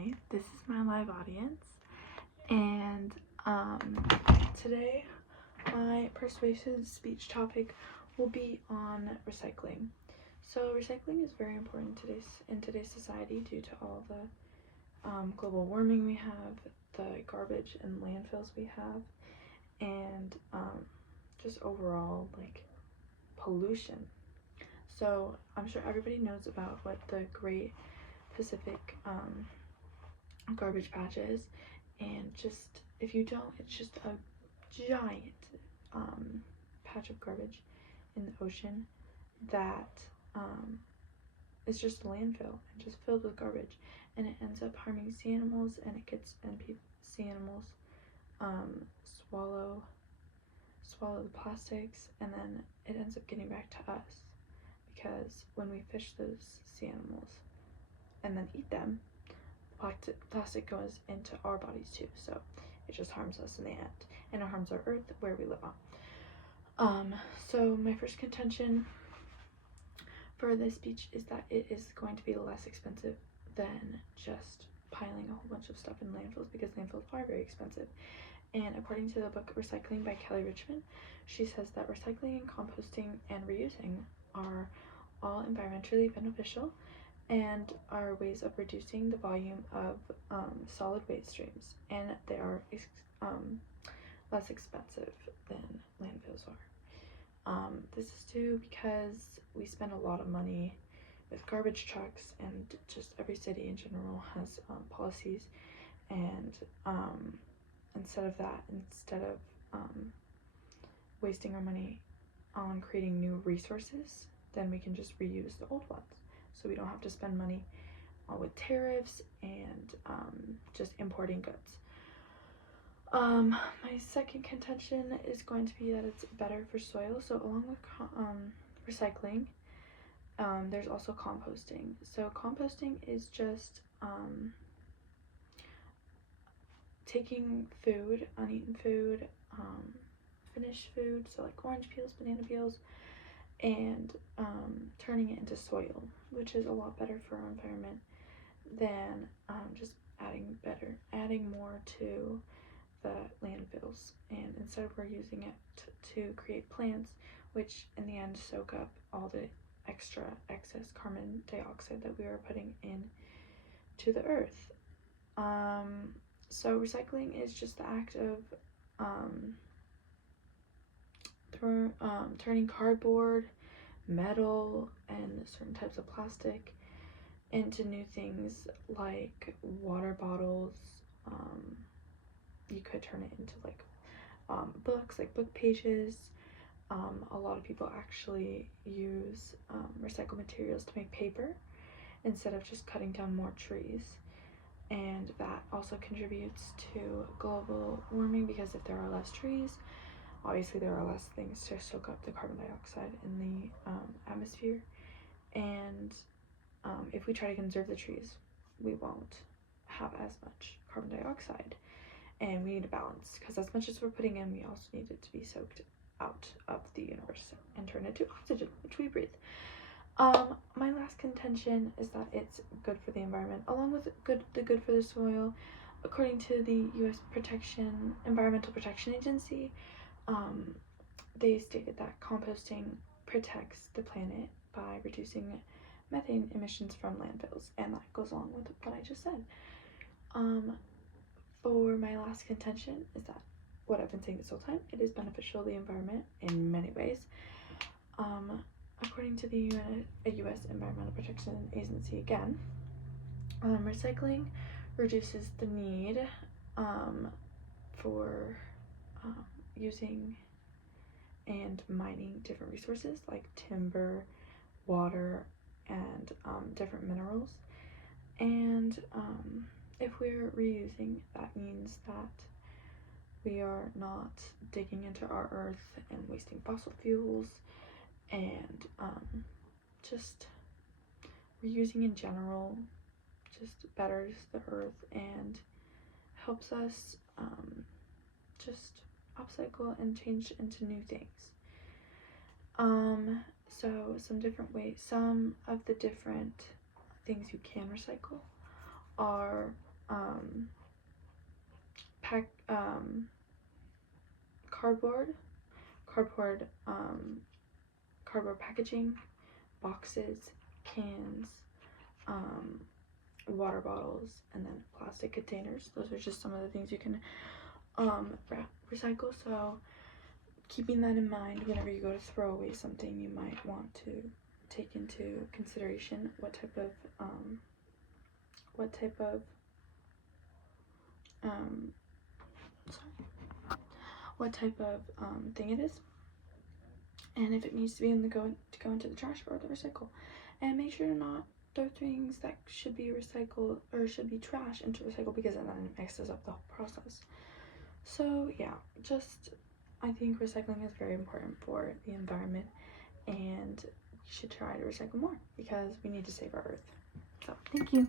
Hi, this is my live audience, and today my persuasive speech topic will be on recycling. So recycling is very important in today's society due to all the global warming we have, the garbage and landfills we have, and just overall pollution. So I'm sure everybody knows about what the Great Pacific garbage patches, and just if you don't, it's just a giant patch of garbage in the ocean that is just a landfill and just filled with garbage, and it ends up harming sea animals, and sea animals swallow the plastics, and then it ends up getting back to us, because when we fish those sea animals and then eat them, plastic goes into our bodies too, so it just harms us in the end, and it harms our earth where we live on. So my first contention for this speech is that it is going to be less expensive than just piling a whole bunch of stuff in landfills, because landfills are very expensive. And according to the book Recycling by Kelly Richmond, she says that recycling and composting and reusing are all environmentally beneficial and are ways of reducing the volume of solid waste streams, and they are less expensive than landfills are. This is due because we spend a lot of money with garbage trucks, and just every city in general has policies, and instead of wasting our money on creating new resources, then we can just reuse the old ones, so we don't have to spend money with tariffs and just importing goods. My second contention is going to be that it's better for soil. So along with recycling, there's also composting. So composting is just taking food, uneaten food, finished food, so like orange peels, banana peels, and turning it into soil, which is a lot better for our environment than just adding more to the landfills. And instead we're using it to create plants, which in the end soak up all the excess carbon dioxide that we are putting in to the earth. So recycling is just the act of turning cardboard, metal, and certain types of plastic into new things, like water bottles. You could turn it into books, like book pages. A lot of people actually use recycled materials to make paper instead of just cutting down more trees, and that also contributes to global warming, because if there are less trees, obviously there are less things to soak up the carbon dioxide in the atmosphere, and if we try to conserve the trees, we won't have as much carbon dioxide, and we need a balance, because as much as we're putting in, we also need it to be soaked out of the universe and turned into oxygen, which we breathe. My last contention is that it's good for the environment, along with the good for the soil. According to the U.S. Environmental Protection Agency, they stated that composting protects the planet by reducing methane emissions from landfills, and that goes along with what I just said. For my last contention is that what I've been saying this whole time, it is beneficial to the environment in many ways. According to the U.S. Environmental Protection Agency again, recycling reduces the need for using and mining different resources like timber, water, and different minerals. And if we're reusing, that means that we are not digging into our earth and wasting fossil fuels, and just reusing in general just betters the earth and helps us just upcycle and change into new things. So some of the different things you can recycle are pack cardboard packaging, boxes, cans, water bottles, and then plastic containers. Those are just some of the things you can recycle. So keeping that in mind whenever you go to throw away something, you might want to take into consideration what type of thing it is, and if it needs to be in the go into the trash or the recycle. And make sure to not throw things that should be recycled or should be trash into recycle, because then it messes up the whole process. So yeah, I think recycling is very important for the environment, and we should try to recycle more because we need to save our earth. So thank you.